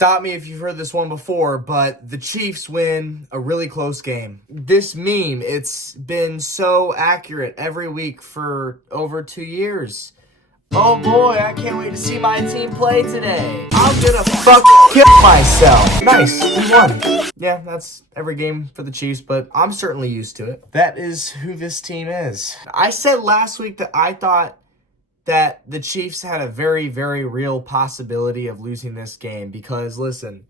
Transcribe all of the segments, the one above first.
Stop me if you've heard this one before, but the Chiefs win a really close game. This meme, it's been so accurate every week for over 2 years. Oh boy, I can't wait to see my team play today. I'm gonna fucking kill myself. Nice, we won. Yeah, that's every game for the Chiefs, but I'm certainly used to it. That is who this team is. I said last week that I thought that the Chiefs had a very, very real possibility of losing this game because, listen,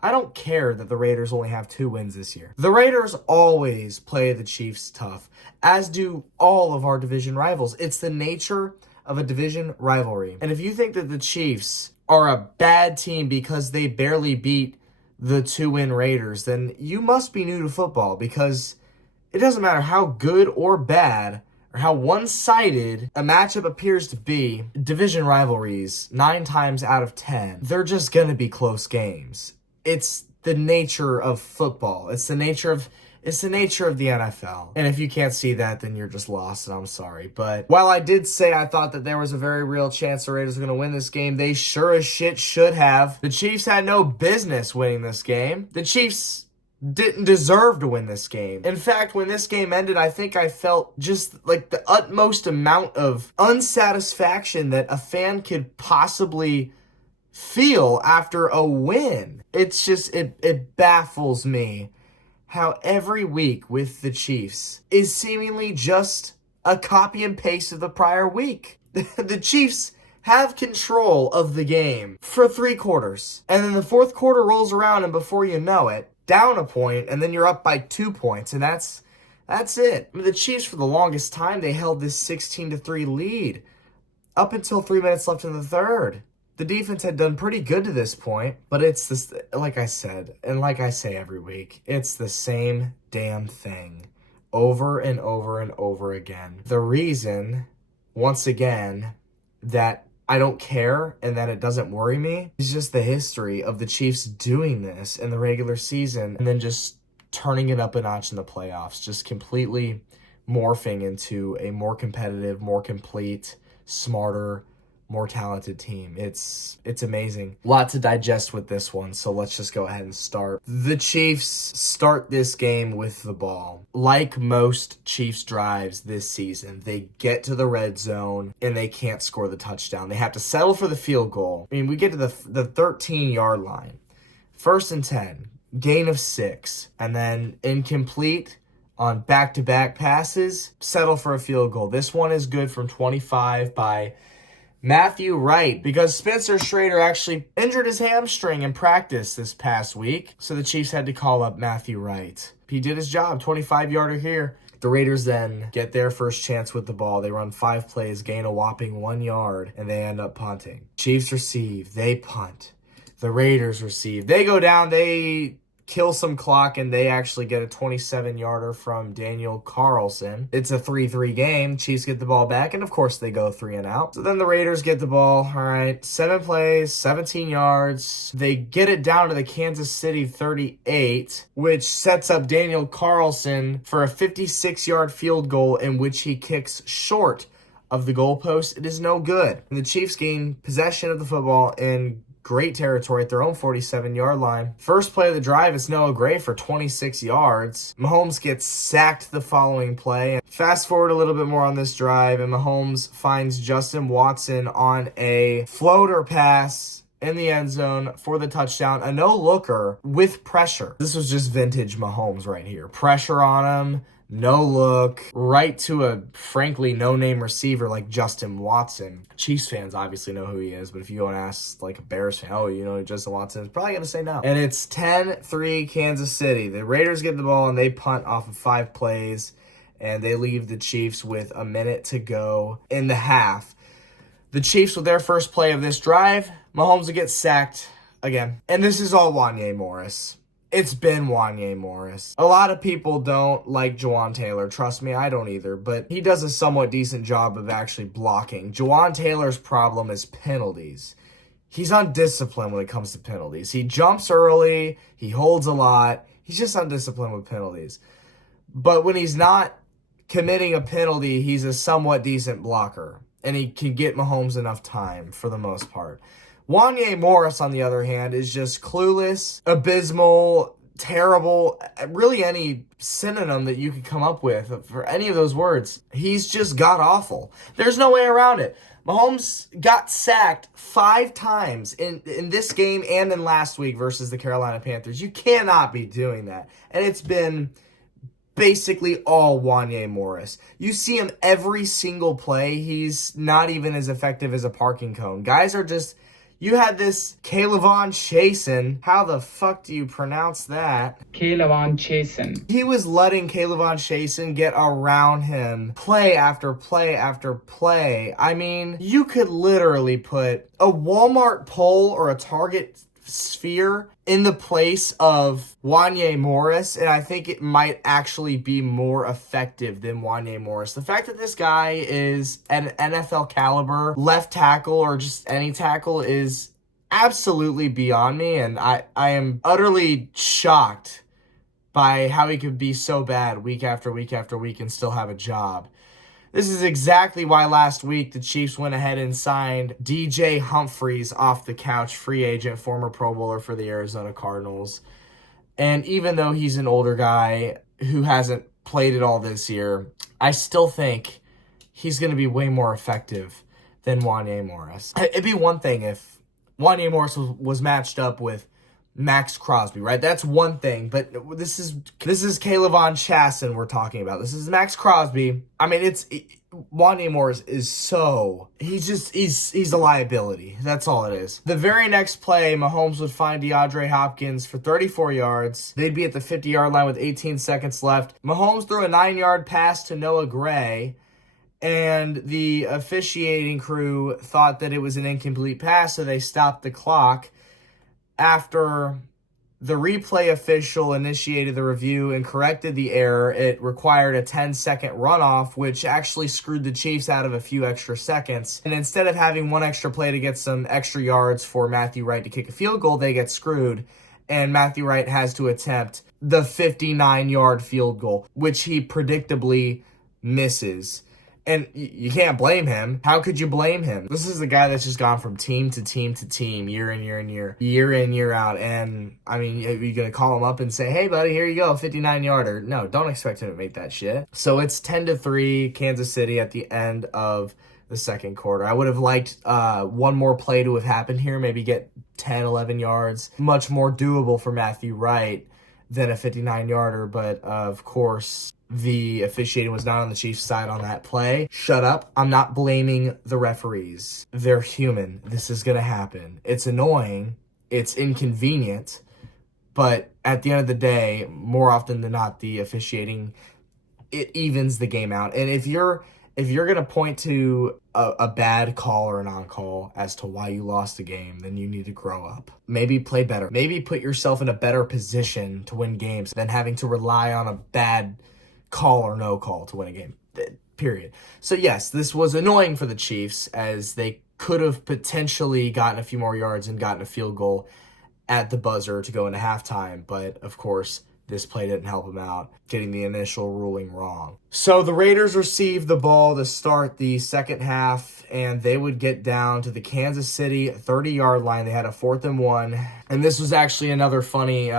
I don't care that the Raiders only have 2 wins this year. The Raiders always play the Chiefs tough, as do all of our division rivals. It's the nature of a division rivalry. And if you think that the Chiefs are a bad team because they barely beat the 2-win Raiders, then you must be new to football, because it doesn't matter how good or bad or how one-sided a matchup appears to be, division rivalries, 9 times out of 10, they're just going to be close games. It's the nature of football. It's the nature of the NFL. And if you can't see that, then you're just lost, and I'm sorry. But while I did say I thought that there was a very real chance the Raiders were going to win this game, they sure as shit should have. The Chiefs had no business winning this game. The Chiefs didn't deserve to win this game. In fact, when this game ended, I think I felt just like the utmost amount of unsatisfaction that a fan could possibly feel after a win. It's just, it baffles me how every week with the Chiefs is seemingly just a copy and paste of the prior week. The Chiefs have control of the game for 3 quarters. And then the 4th quarter rolls around, and before you know it, down a point, and then you're up by 2 points, and that's it. I mean, the Chiefs, for the longest time, they held this 16-3 lead up until 3 minutes left in the third. The defense had done pretty good to this point, but it's this, like I said, and like I say every week, it's the same damn thing over and over and over again. The reason, once again, that I don't care and that it doesn't worry me is just the history of the Chiefs doing this in the regular season and then just turning it up a notch in the playoffs, just completely morphing into a more competitive, more complete, smarter, more talented team. It's amazing. A lot to digest with this one, so let's just go ahead and start. The Chiefs start this game with the ball. Like most Chiefs drives this season, they get to the red zone and they can't score the touchdown. They have to settle for the field goal. I mean, we get to the 13-yard line. 1st and 10, gain of 6, and then incomplete on back-to-back passes, settle for a field goal. This one is good from 25 by Matthew Wright, because Spencer Schrader actually injured his hamstring in practice this past week, so the Chiefs had to call up Matthew Wright. He did his job, 25-yarder here. The Raiders then get their first chance with the ball. They run 5 plays, gain a whopping 1 yard, and they end up punting. Chiefs receive, they punt. The Raiders receive. They go down, they kill some clock, and they actually get a 27-yarder from Daniel Carlson. It's a 3-3 game. Chiefs get the ball back, and of course they go 3 and out. So then the Raiders get the ball. All right, 7 plays, 17 yards. They get it down to the Kansas City 38, which sets up Daniel Carlson for a 56-yard field goal in which he kicks short of the goalpost. It is no good. And the Chiefs gain possession of the football in great territory at their own 47-yard line. First play of the drive is Noah Gray for 26 yards. Mahomes gets sacked the following play. Fast forward a little bit more on this drive, and Mahomes finds Justin Watson on a floater pass in the end zone for the touchdown. A no-looker with pressure. This was just vintage Mahomes right here. Pressure on him. No look, right to a, frankly, no-name receiver like Justin Watson. Chiefs fans obviously know who he is, but if you go and ask, like, a Bears fan, oh, you know who Justin Watson is, probably going to say no. And it's 10-3 Kansas City. The Raiders get the ball, and they punt off of 5 plays, and they leave the Chiefs with a minute to go in the half. The Chiefs, with their first play of this drive, Mahomes will get sacked again. And this is all Wanya Morris. It's been Wanya Morris. A lot of people don't like Jawaan Taylor. Trust me, I don't either. But he does a somewhat decent job of actually blocking. Jawaan Taylor's problem is penalties. He's undisciplined when it comes to penalties. He jumps early. He holds a lot. He's just undisciplined with penalties. But when he's not committing a penalty, he's a somewhat decent blocker. And he can get Mahomes enough time for the most part. Wanya Morris, on the other hand, is just clueless, abysmal, terrible, really any synonym that you could come up with for any of those words. He's just god-awful. There's no way around it. Mahomes got sacked 5 times in this game and in last week versus the Carolina Panthers. You cannot be doing that. And it's been basically all Wanya Morris. You see him every single play. He's not even as effective as a parking cone. Guys are just... You had this K'Lavon Chaisson. How the fuck do you pronounce that? K'Lavon Chaisson. He was letting K'Lavon Chaisson get around him play after play after play. I mean, you could literally put a Walmart pole or a Target sphere in the place of Wanya Morris, and I think it might actually be more effective than Wanya Morris. The fact that this guy is an NFL caliber left tackle or just any tackle is absolutely beyond me, and I am utterly shocked by how he could be so bad week after week after week and still have a job. This is exactly why last week the Chiefs went ahead and signed DJ Humphries off the couch, free agent, former Pro Bowler for the Arizona Cardinals. And even though he's an older guy who hasn't played it all this year, I still think he's going to be way more effective than Wanya Morris. It'd be one thing if Wanya Morris was matched up with Max Crosby, right? That's one thing, but this is K'Lavon Chaisson we're talking about. This is Max Crosby. I mean, Wanya Morris is he's a liability. That's all it is. The very next play, Mahomes would find DeAndre Hopkins for 34 yards. They'd be at the 50-yard line with 18 seconds left. Mahomes threw a 9-yard pass to Noah Gray, and the officiating crew thought that it was an incomplete pass, so they stopped the clock. After the replay official initiated the review and corrected the error, it required a 10-second runoff, which actually screwed the Chiefs out of a few extra seconds. And instead of having one extra play to get some extra yards for Matthew Wright to kick a field goal, they get screwed. And Matthew Wright has to attempt the 59-yard field goal, which he predictably misses. And you can't blame him. How could you blame him? This is the guy that's just gone from team to team to team, year in, year in, year out. And, I mean, are you going to call him up and say, hey, buddy, here you go, 59-yarder? No, don't expect him to make that shit. So it's 10-3 Kansas City at the end of the second quarter. I would have liked one more play to have happened here, maybe get 10, 11 yards. Much more doable for Matthew Wright than a 59-yarder, but of course the officiating was not on the Chiefs' side on that play. Shut up. I'm not blaming the referees. They're human. This is going to happen. It's annoying. It's inconvenient. But at the end of the day, more often than not, the officiating, it evens the game out. And if you're going to point to a bad call or a non-call as to why you lost the game, then you need to grow up. Maybe play better. Maybe put yourself in a better position to win games than having to rely on a bad call or no call to win a game, period. So yes, this was annoying for the Chiefs as they could have potentially gotten a few more yards and gotten a field goal at the buzzer to go into halftime, but of course this play didn't help them out, getting the initial ruling wrong. So the Raiders received the ball to start the second half, and they would get down to the Kansas City 30-yard line. They had a 4th and 1, and this was actually another funny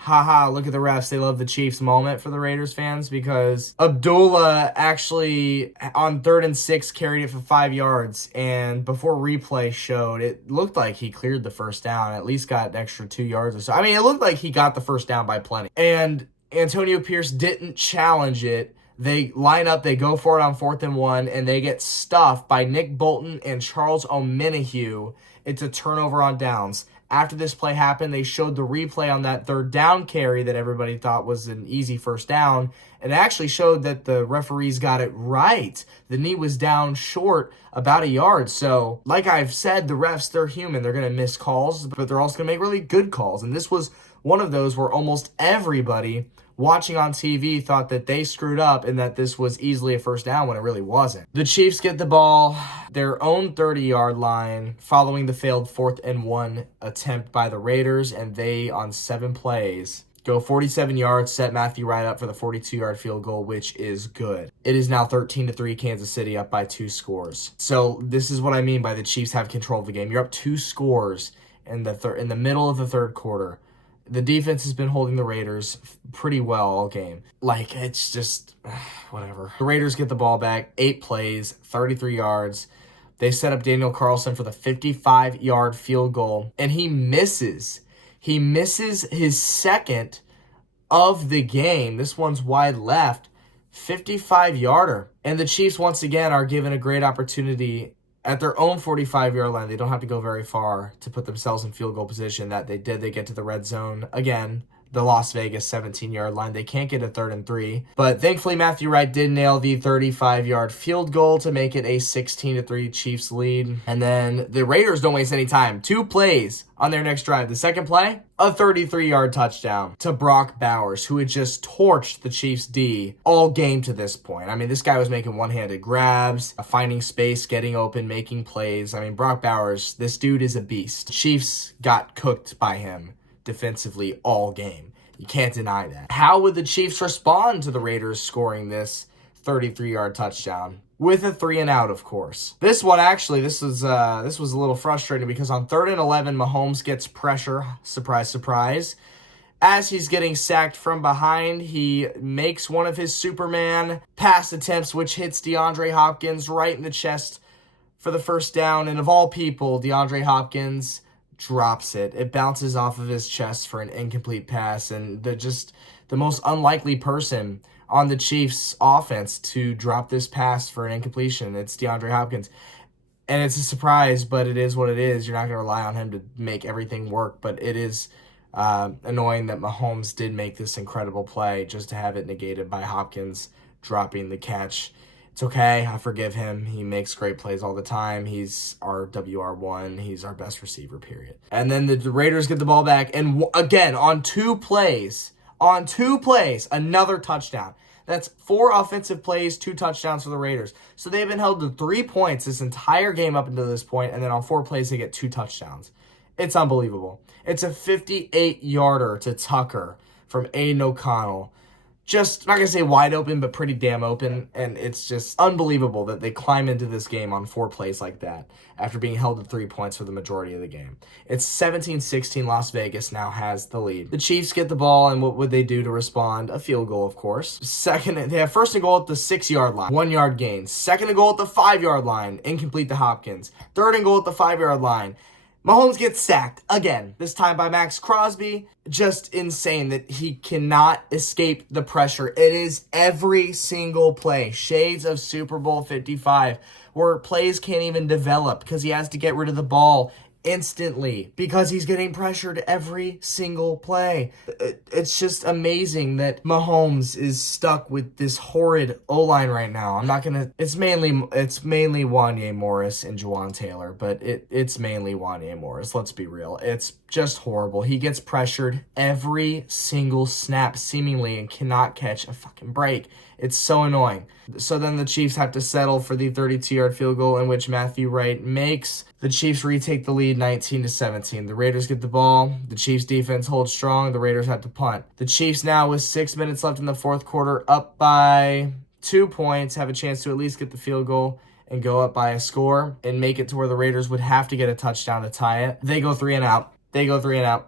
haha, look at the refs, they love the Chiefs moment for the Raiders fans, because Abdullah actually, on 3rd and 6, carried it for 5 yards, and before replay showed, it looked like he cleared the first down, at least got an extra 2 yards or so. I mean, it looked like he got the first down by plenty. And Antonio Pierce didn't challenge it. They line up, they go for it on 4th and 1, and they get stuffed by Nick Bolton and Charles Omenihu. It's a turnover on downs. After this play happened, they showed the replay on that 3rd down carry that everybody thought was an easy first down, and it actually showed that the referees got it right. The knee was down short about a yard. So, like I've said, the refs, they're human. They're going to miss calls, but they're also going to make really good calls. And this was one of those where almost everybody watching on TV thought that they screwed up and that this was easily a first down when it really wasn't. The Chiefs get the ball, their own 30-yard line, following the failed 4th and 1 attempt by the Raiders, and they, on 7 plays, go 47 yards, set Matthew Wright up for the 42-yard field goal, which is good. It is now 13-3 Kansas City, up by 2 scores. So this is what I mean by the Chiefs have control of the game. You're up 2 scores in the middle of the third quarter. The defense has been holding the Raiders pretty well all game. Like, it's just, whatever. The Raiders get the ball back, 8 plays, 33 yards. They set up Daniel Carlson for the 55-yard field goal, and he misses. He misses his second of the game. This one's wide left, 55-yarder. And the Chiefs, once again, are given a great opportunity at their own 45-yard line. They don't have to go very far to put themselves in field goal position. That they did. They get to the red zone again, the Las Vegas 17-yard line. They can't get a 3rd and 3. But thankfully, Matthew Wright did nail the 35-yard field goal to make it a 16-3 Chiefs lead. And then the Raiders don't waste any time. 2 plays on their next drive. The second play, a 33-yard touchdown to Brock Bowers, who had just torched the Chiefs D all game to this point. I mean, this guy was making one-handed grabs, finding space, getting open, making plays. I mean, Brock Bowers, this dude is a beast. Chiefs got cooked by him defensively all game. You can't deny that. How would the Chiefs respond to the Raiders scoring this 33-yard touchdown? With a 3-and-out, of course. This one, actually, this was a little frustrating because on 3rd and 11, Mahomes gets pressure. Surprise, surprise. As he's getting sacked from behind, he makes one of his Superman pass attempts, which hits DeAndre Hopkins right in the chest for the first down. And of all people, DeAndre Hopkins drops it. It bounces off of his chest for an incomplete pass. And the most unlikely person on the Chiefs offense to drop this pass for an incompletion, it's DeAndre Hopkins. And it's a surprise, but it is what it is. You're not going to rely on him to make everything work, but it is annoying that Mahomes did make this incredible play just to have it negated by Hopkins dropping the catch. It's okay. I forgive him. He makes great plays all the time. He's our WR1. He's our best receiver, period. And then the Raiders get the ball back, and again, on two plays, another touchdown. That's 4 offensive plays, 2 touchdowns for the Raiders. So they've been held to 3 points this entire game up until this point, and then on 4 plays, they get 2 touchdowns. It's unbelievable. It's a 58-yarder to Tucker from Aiden O'Connell. Just, not going to say wide open, but pretty damn open. And it's just unbelievable that they climb into this game on 4 plays like that after being held to 3 points for the majority of the game. It's 17-16. Las Vegas now has the lead. The Chiefs get the ball, and what would they do to respond? A field goal, of course. They have 1st and goal at the 6-yard line. 1-yard gain. 2nd and goal at the 5-yard line. Incomplete to Hopkins. 3rd and goal at the 5-yard line. Mahomes gets sacked again, this time by Max Crosby. Just insane that he cannot escape the pressure. It is every single play. Shades of Super Bowl 55, where plays can't even develop because he has to get rid of the ball instantly because he's getting pressured every single play. It's just amazing that Mahomes is stuck with this horrid O-line right now. It's mainly Wanya Morris and Juwan Taylor, but it's mainly Wanya Morris. Let's be real. It's just horrible. He gets pressured every single snap seemingly and cannot catch a fucking break. It's so annoying. So then the Chiefs have to settle for the 32-yard field goal in which Matthew Wright makes. The Chiefs retake the lead 19-17. The Raiders get the ball. The Chiefs defense holds strong. The Raiders have to punt. The Chiefs now with 6 minutes left in the fourth quarter, up by 2 points, have a chance to at least get the field goal and go up by a score and make it to where the Raiders would have to get a touchdown to tie it. They go 3-and-out.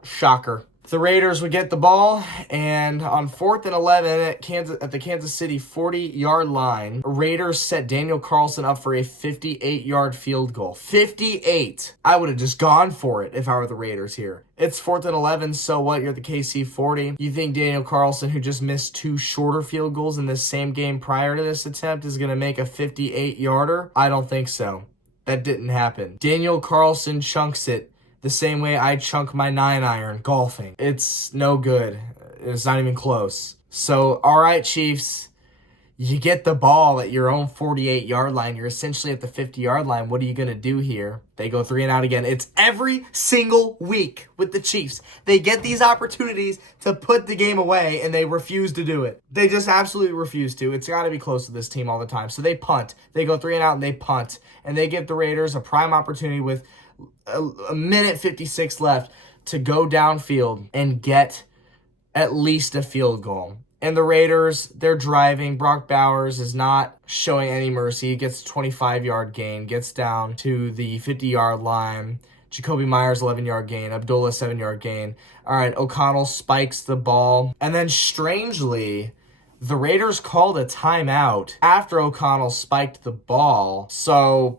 Shocker. The Raiders would get the ball, and on 4th and 11 at the Kansas City 40-yard line, Raiders set Daniel Carlson up for a 58-yard field goal. 58! I would have just gone for it if I were the Raiders here. It's 4th and 11, so what? You're at the KC 40. You think Daniel Carlson, who just missed 2 shorter field goals in this same game prior to this attempt, is going to make a 58-yarder? I don't think so. That didn't happen. Daniel Carlson chunks it the same way I chunk my 9-iron golfing. It's no good. It's not even close. So, all right, Chiefs, you get the ball at your own 48-yard line. You're essentially at the 50-yard line. What are you going to do here? They go 3-and-out again. It's every single week with the Chiefs. They get these opportunities to put the game away, and they refuse to do it. They just absolutely refuse to. It's got to be close to this team all the time. So they punt. They go 3-and-out, and they punt. And they give the Raiders a prime opportunity with a minute 56 left to go downfield and get at least a field goal. And the Raiders, they're driving. Brock Bowers is not showing any mercy. He gets a 25-yard gain, gets down to the 50-yard line. Jakobi Meyers, 11-yard gain. Abdullah, 7-yard gain. All right, O'Connell spikes the ball. And then strangely, the Raiders called a timeout after O'Connell spiked the ball. So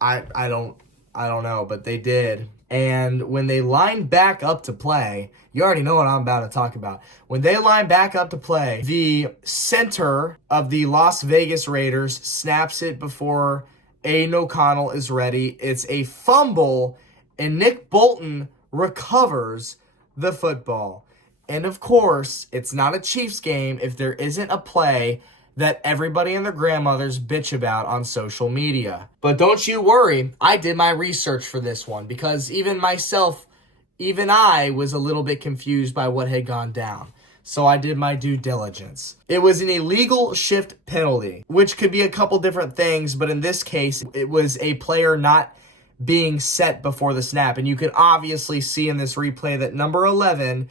I don't know, but they did. And when they lined back up to play, you already know what I'm about to talk about. When they lined back up to play, the center of the Las Vegas Raiders snaps it before Aiden O'Connell is ready. It's a fumble, and Nick Bolton recovers the football. And of course, it's not a Chiefs game if there isn't a play that everybody and their grandmothers bitch about on social media. But don't you worry, I did my research for this one because even I was a little bit confused by what had gone down. So I did my due diligence. It was an illegal shift penalty, which could be a couple different things, but in this case, it was a player not being set before the snap. And you can obviously see in this replay that number 11,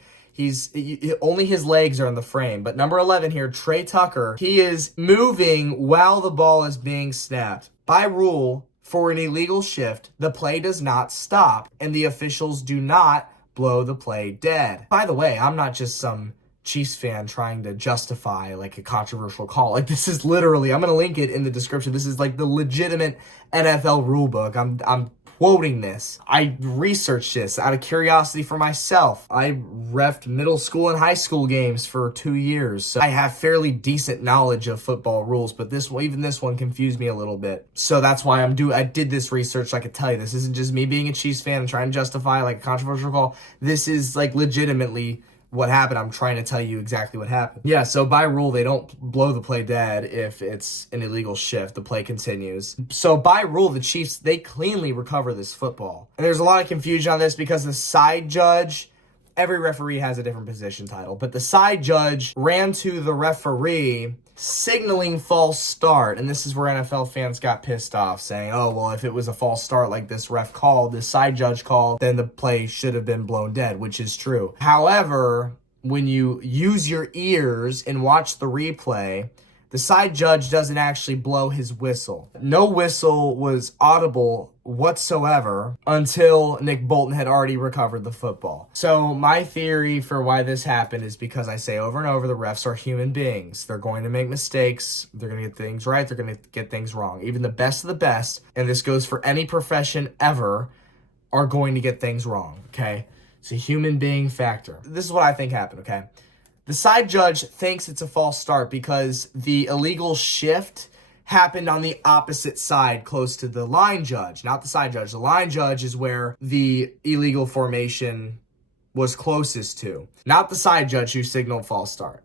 only his legs are in the frame. But number 11 here, Trey Tucker, he is moving while the ball is being snapped. By rule, for an illegal shift, the play does not stop, and the officials do not blow the play dead. By the way, I'm not just some Chiefs fan trying to justify like a controversial call. Like, this is literally, I'm going to link it in the description. This is like the legitimate NFL rulebook. I'm quoting this. I researched this out of curiosity for myself. I reffed middle school and high school games for 2 years, so I have fairly decent knowledge of football rules, but even this one confused me a little bit. So that's why I did this research so I could tell you. This isn't just me being a Chiefs fan and trying to justify like a controversial call. This is like legitimately what happened. I'm trying to tell you exactly what happened. Yeah, so by rule, they don't blow the play dead if it's an illegal shift. The play continues. So by rule, the Chiefs, they cleanly recover this football. And there's a lot of confusion on this because the side judge, every referee has a different position title, but the side judge ran to the referee signaling false start. And this is where NFL fans got pissed off, saying, oh, well, if it was a false start like this ref called, this side judge called, then the play should have been blown dead, which is true. However, when you use your ears and watch the replay, the side judge doesn't actually blow his whistle. No whistle was audible whatsoever until Nick Bolton had already recovered the football. So my theory for why this happened is because I say over and over, the refs are human beings. They're going to make mistakes. They're going to get things right. They're going to get things wrong. Even the best of the best, and this goes for any profession ever, are going to get things wrong, okay? It's a human being factor. This is what I think happened, okay? The side judge thinks it's a false start because the illegal shift happened on the opposite side close to the line judge, not the side judge. The line judge is where the illegal formation was closest to, not the side judge who signaled false start.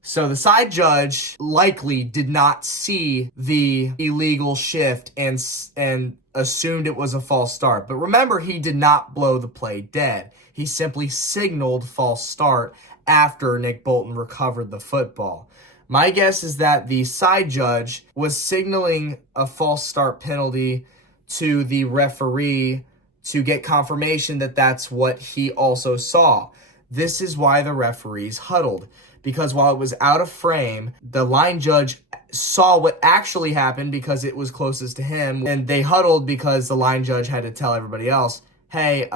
So the side judge likely did not see the illegal shift and assumed it was a false start. But remember, he did not blow the play dead. He simply signaled false start after Nick Bolton recovered the football. My guess is that the side judge was signaling a false start penalty to the referee to get confirmation that that's what he also saw. This is why the referees huddled, because while it was out of frame, the line judge saw what actually happened because it was closest to him, and they huddled because the line judge had to tell everybody else, hey,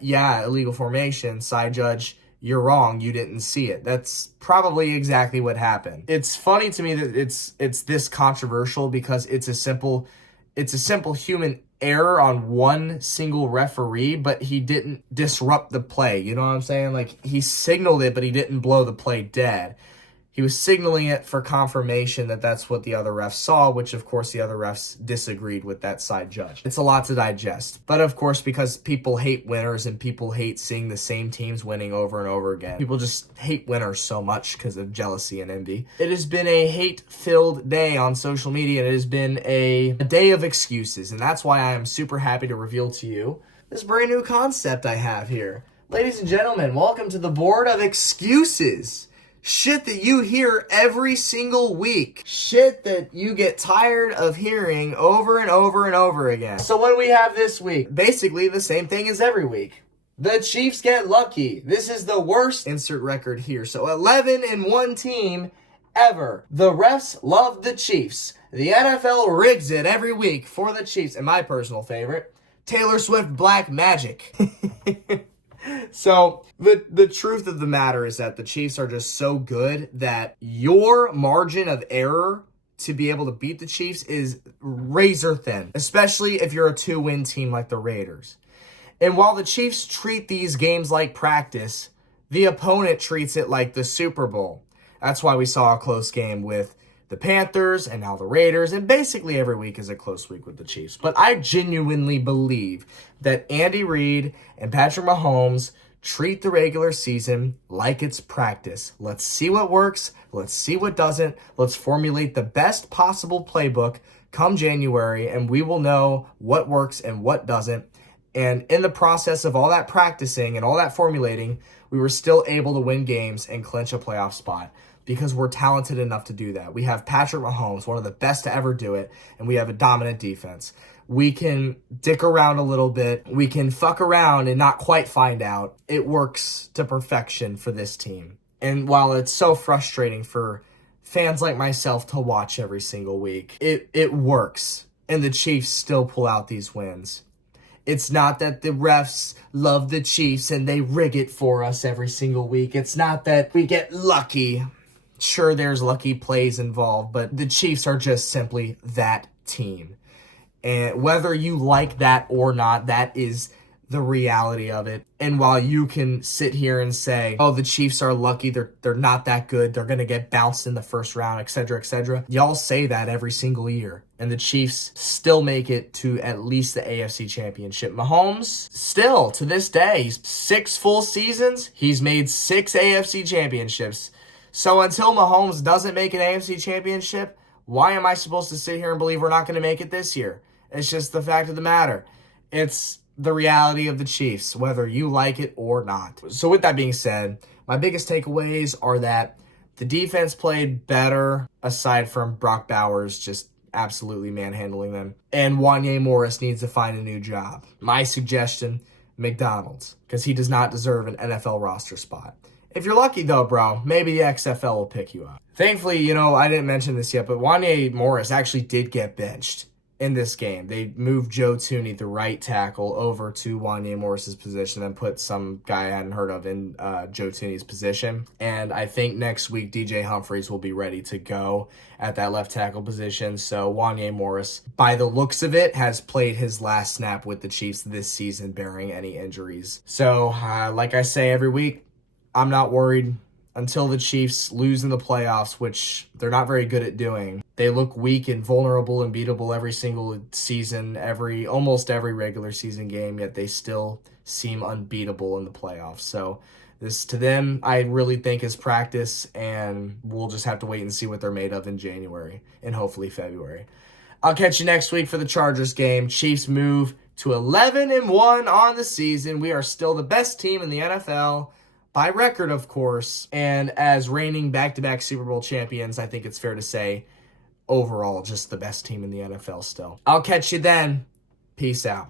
illegal formation, side judge, you're wrong, you didn't see it. That's probably exactly what happened. It's funny to me that it's this controversial because it's a simple human error on one single referee, but he didn't disrupt the play. You know what I'm saying? Like, he signaled it, but he didn't blow the play dead. He was signaling it for confirmation that that's what the other refs saw, which, of course, the other refs disagreed with that side judge. It's a lot to digest. But, of course, because people hate winners and people hate seeing the same teams winning over and over again, people just hate winners so much because of jealousy and envy. It has been a hate-filled day on social media. It has been a day of excuses, and that's why I am super happy to reveal to you this brand new concept I have here. Ladies and gentlemen, welcome to the board of excuses. Shit that you hear every single week. Shit that you get tired of hearing over and over and over again. So what do we have this week? Basically the same thing as every week. The Chiefs get lucky. This is the worst insert record here. So 11-1 team ever. The refs love the Chiefs. The NFL rigs it every week for the Chiefs. And my personal favorite, Taylor Swift Black Magic. So the truth of the matter is that the Chiefs are just so good that your margin of error to be able to beat the Chiefs is razor thin, especially if you're a 2-win team like the Raiders. And while the Chiefs treat these games like practice, the opponent treats it like the Super Bowl. That's why we saw a close game with the Panthers and now the Raiders, and basically every week is a close week with the Chiefs. But I genuinely believe that Andy Reid and Patrick Mahomes treat the regular season like it's practice. Let's see what works. Let's see what doesn't. Let's formulate the best possible playbook come January, and we will know what works and what doesn't. And in the process of all that practicing and all that formulating, we were still able to win games and clinch a playoff spot because we're talented enough to do that. We have Patrick Mahomes, one of the best to ever do it, and we have a dominant defense. We can dick around a little bit. We can fuck around and not quite find out. It works to perfection for this team. And while it's so frustrating for fans like myself to watch every single week, it works. And the Chiefs still pull out these wins. It's not that the refs love the Chiefs and they rig it for us every single week. It's not that we get lucky. Sure, there's lucky plays involved, but the Chiefs are just simply that team. And whether you like that or not, that is the reality of it. And while you can sit here and say, oh, the Chiefs are lucky, they're not that good, they're going to get bounced in the first round, etc., y'all say that every single year. And the Chiefs still make it to at least the AFC Championship. Mahomes, still, to this day, 6 full seasons, he's made 6 AFC Championships. So until Mahomes doesn't make an AFC Championship, why am I supposed to sit here and believe we're not going to make it this year? It's just the fact of the matter. It's the reality of the Chiefs, whether you like it or not. So with that being said, my biggest takeaways are that the defense played better, aside from Brock Bowers just absolutely manhandling them. And Wanya Morris needs to find a new job. My suggestion, McDonald's, because he does not deserve an NFL roster spot. If you're lucky though, bro, maybe the XFL will pick you up. Thankfully, I didn't mention this yet, but Wanya Morris actually did get benched in this game. They moved Joe Thuney, the right tackle, over to Wanya Morris's position and put some guy I hadn't heard of in Joe Thuney's position. And I think next week DJ Humphries will be ready to go at that left tackle position. So Wanya Morris, by the looks of it, has played his last snap with the Chiefs this season, barring any injuries. So, like I say every week, I'm not worried until the Chiefs lose in the playoffs, which they're not very good at doing. They look weak and vulnerable and beatable every single season, almost every regular season game, yet they still seem unbeatable in the playoffs. So this, to them, I really think is practice, and we'll just have to wait and see what they're made of in January and hopefully February. I'll catch you next week for the Chargers game. Chiefs move to 11-1 on the season. We are still the best team in the NFL. By record, of course, and as reigning back-to-back Super Bowl champions, I think it's fair to say, overall, just the best team in the NFL still. I'll catch you then. Peace out.